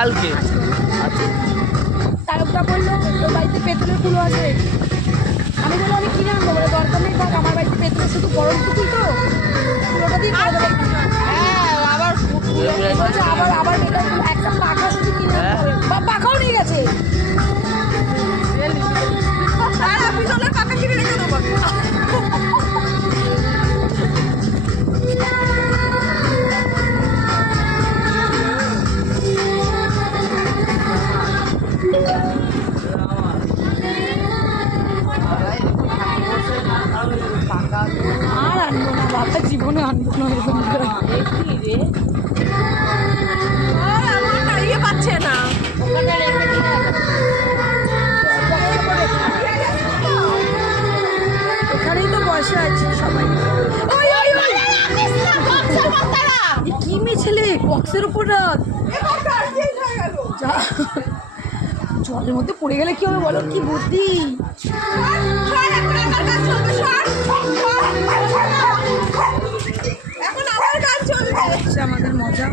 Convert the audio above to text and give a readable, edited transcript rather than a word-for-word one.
কালকে তারকটা বললো তোর বাড়িতে পেতলের কুলো আছে। আমি বললাম আমি কিনে আনবো, বলে দরকার নেই, থাক আমার বাড়িতে পেতলের শুধু গরম পুকুর তো কুলোটা দিয়ে করে দেবো। আবার বলছে আবার আবার একটা পাখা শুধু কিনে আনতে হবে, বা পাখাও নিয়ে গেছে। পাখা কিনে রেখে দেবো। আর আনবো না বাবা, জীবনে আনবো না পাচ্ছে না। এখানেই তো বসে আছি সবাই। কি মেয়ে ছেলে বক্সের উপর রাত, জলের মধ্যে পড়ে গেলে কি হবে বলো, কি বুদ্ধি। আমাদের মজা